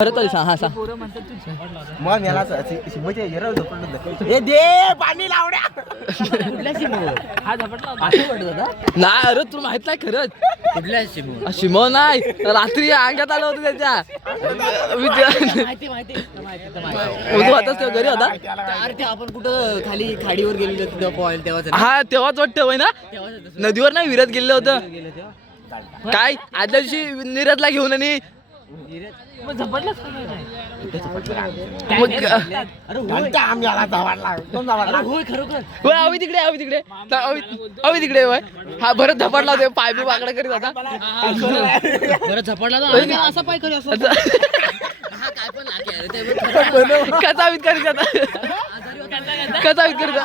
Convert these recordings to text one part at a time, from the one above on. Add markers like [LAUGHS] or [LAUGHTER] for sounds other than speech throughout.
परत सांग हा सांग. मग याला दे पाणी लावड्या नाही अरे तुला माहीत नाही खरंच. कुठल्या शिमू? शिमो नाही. रात्री अंगात आलं होतं त्याच्या. ते- माहिती माहिती तू तेव्हा घरी होता अरे ते आपण कुठं खाली खाडीवर गेलेलो तिथं पॉईल तेव्हाच हा तेव्हाच वाटतं होय ना? नदीवर नाही विरत गेलेलं होतं. तेव्हा. काय? आदल्या दिवशी निरतला घेऊन आणि आम्ही तिकडे तिकडे तिकडे हा भरत धपडला होते पाय बी वाकडा करीत होता. तर आम्ही असा पाय करू. कसा करीत कसा करीत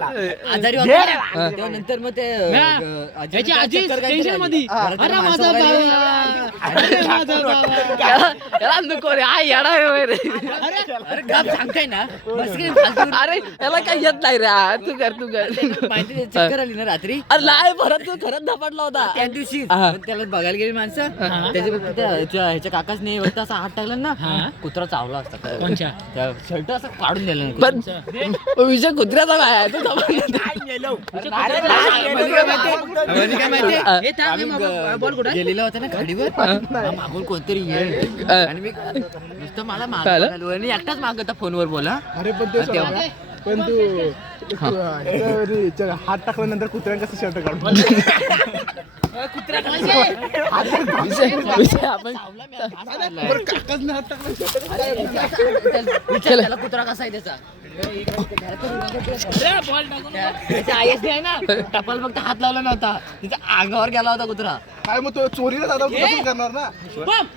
अरे. आजारी होता. मग ते काय नको रे. हा येडा सांगताय ना. फालतू. अरे याला काही येत नाही रे. हा, तू कर तू कर. माहिती चक्कर आली ना रात्री. अरे नाही भरत तू खरंच धपडला होता. त्या दिवशी हा. त्याला बघायला गेली माणसं. त्याच्या ह्याच्या काकाच नाही असं हात टाकला ना. कुत्रा चावला असता. त्या शर्ट असं काढून दिलं पण विषय कुत्र्याचा काय आहे तू गेलेला होता ना गाडीवर मागून कोणतरी येईल हा. आणि मी नुसतं मला माग काय आलं? बघायला आणि एकटाच मागत होता फोनवर बोला अरे पण तेव्हा-. पण तू हात टाकल्यानंतर कुत्र्यांचा शर्ट काढून. [LAUGHS] विषय आपण टाकला त्याला कुत्रा कसा आहे त्याचा टपाल फक्त हात लावला नव्हता तिच्या अंगावर गेला होता कुत्रा काय मग तो चोरीला दादा करणार ना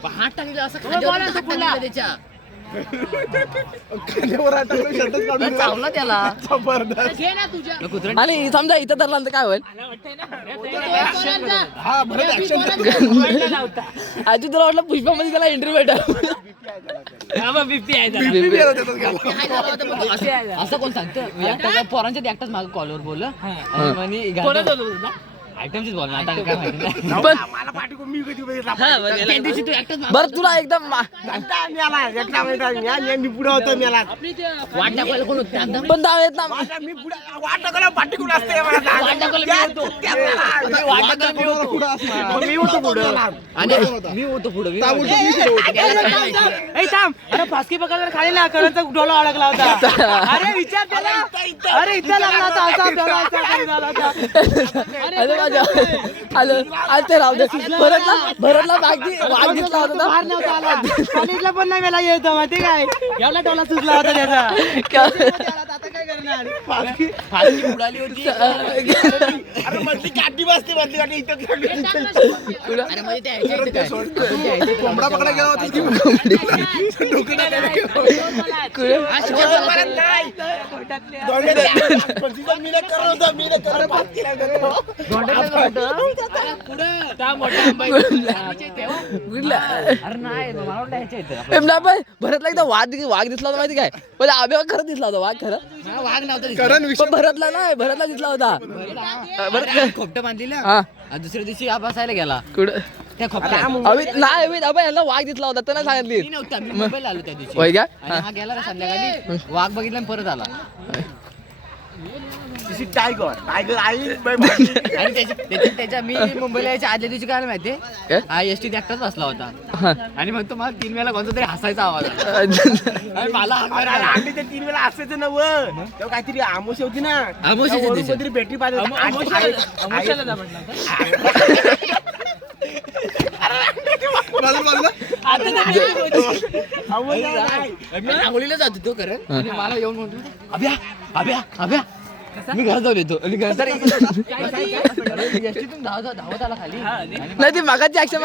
हात टाकलेला असं त्याच्या शर्टच काढून चावला त्याला. जबरदस्त. आणि समजा इथं धरला तर काय होईल? हा ऍक्शन आजी तुला वाटलं पुष्पामध्ये त्याला एंट्री भेटा असं- असं कोण सांगतं? एकटा पोरांच्या एकटाच मागे कॉलवर बोललं. आणि म्हणे आयटमचीच बोल आता काय माहिती नाही. [LAUGHS] पण मला पाठी मी कधी बघितला त्या दिवशी तू एकटाच मागं- बरं तुला एकदम मा- एकटा माहिती आहे, पुढे होतो मेला वाट दाखवायला कोण होतं? आता? पण दाव येत ना. मी पुढे वाट असते मला सांग. वाट टाकायला मी होतो. त्या- मी वाट टाकायला मी होतो. पुढं असणार मग मी होतो पुढं. आणि मी होतो पुढे. मी त्या होतो. उलटं मी पुढं. होतो. याला काय माहिती? ए थांब. अरे फासकी पकडला खाली ना करंचा डोला अडकला होता. अरे विचार त्याला अरे इथं लागला होता असा डोला असा खाली झाला होता. अरे माझ्या आलं आलं ते राहू दे. भरतला भरतला बाकी वाघ घेतला होता बाहेर नव्हता आला. कॉलेजला पण नाही मला येत माहिती काय एवढा डोला सुचला होता त्याचा. क्या- आता काय करणार? उडाली होती. अरे मधली काठी बसते मधली काठी इथं अरे म्हणजे त्या ह्याच्या इथे काय? आपण कोंबडा पकडायला गेला होता की डोकं टाकायला गेला होता. हा, शेवट झाला. पंचवीस मी नाही करत होतो मी नाही करत होता तो. भरतला एकदा वाघ वाघ दिसला होता माहिती काय? पण आबे खरं दिसला होता वाघ खरं. हा, वाघ नव्हता भरतला नाही भरतला दिसला होता. भरत खोपटं बांधलेलं? हा. दुसऱ्या दिवशी हा बसायला गेला. कुठं? नाही अमित अबे यांना वाघ दिसला होता त्यांना सांगितली. नव्हता मी मुंबईला आलो त्या दिवशी. हा गेला ना संध्याकाळी. वाघ बघितला आणि परत आला. तिची टायगर टायगर आई. आणि त्याच्या त्याच्या- त्याच्या मी मुंबईला यायच्या आदल्या दिवशी काय माहितीये काय? हा एस टी एकटाच बसला होता हा. आणि मग तो मला तीन वेळा कोणता तरी हसायचा आवाज आला. [LAUGHS] आणि मला अरे. आम्ही ते तीन वेळा असायचं नव तेव्हा काहीतरी आमोश होती ना वरून दिवशी. काहीतरी भेटी पाहिजे होती. आमोशा. मी रांगोळीला जात होतो खरं आणि मला येऊन म्हणतो अभ्या अभ्या अभ्या मी घरात जाऊन येतो आणि घरात एसटीतून धावत धावत आला खाली. आणि नाही ती मागाची ऍक्शन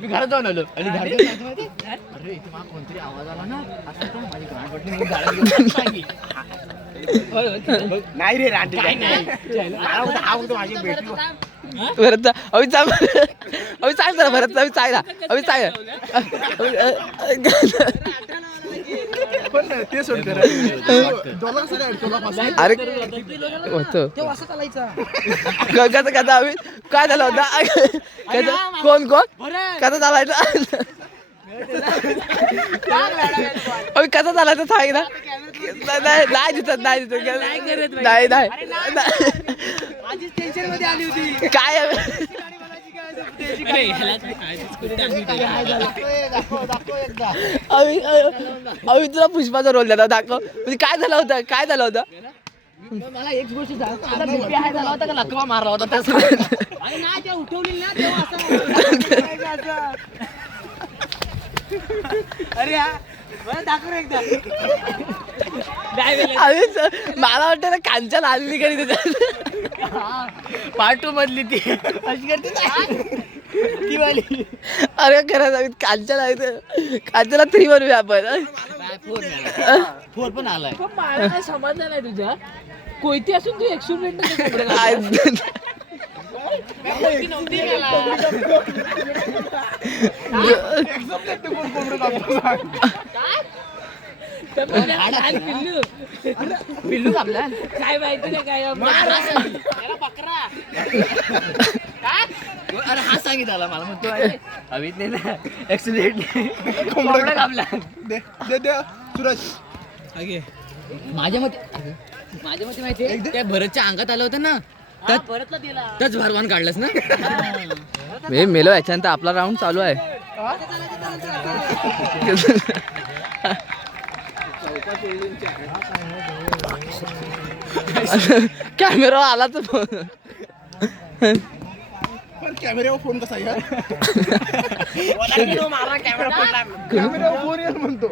मी घरात जाऊन आलो. आणि? अरे इथे मला कोणतरी आवाज आला ना. असं माझी म्हणून. नाही. रे रांटी माझी भरत अभि चाल अभि चाल जरा भरत अभि चाल अभि चाल. पण ते सोड करा डोला कसं काय अरे होतं. कसं कसं आम्ही? काय झालं होतं? कसं कोण कोण? कसं चालायचं अभि कसं चालायचं सांग ना. नाही दिसत नाही दिसत नाही नाही आधीच टेन्शनमध्ये आली होती. काय अभि अभि तुला पुष्पाचा रोल देता दाखव. म्हणजे काय झालं होतं काय झालं होतं? मला एक गोष्ट झाला होता का लकवा मारला होता तसं त्या उठवली ना असं असं. अरे हा मला वाटतं ना कांच्या लागली कधी त्याच्यात. पार्ट टू मधली ती. अशी करते ना. ती वाली. अरे खरंच आम्ही कांच्या लागते कांच्याला थ्री बनवूया आपण. फोर पण आलाय. पण मला काय समजलं नाही तुझ्या? कोयती असून तू एक्सपेरिमेंट पिल्लू. आपल्या काय माहिती नाही काय बकरा अरे हा सांगितलं आला मला म्हणतो अभित नाही ना ऍक्सिडेंटली कोंबडा कापला. दे दे दे सूरज. माझ्या मते माझ्या मते माहितीये त्या भरतच्या अंगात आलं होतं ना त्याच भरवान काढलंस ना? मी मेलो याच्यानंतर आपला राऊंड चालू आहे. [LAUGHS] कॅमेरा आला तर फोन. पण कॅमेऱ्यावर फोन कसा यार कॅमेऱ्यावर फोन म्हणतो.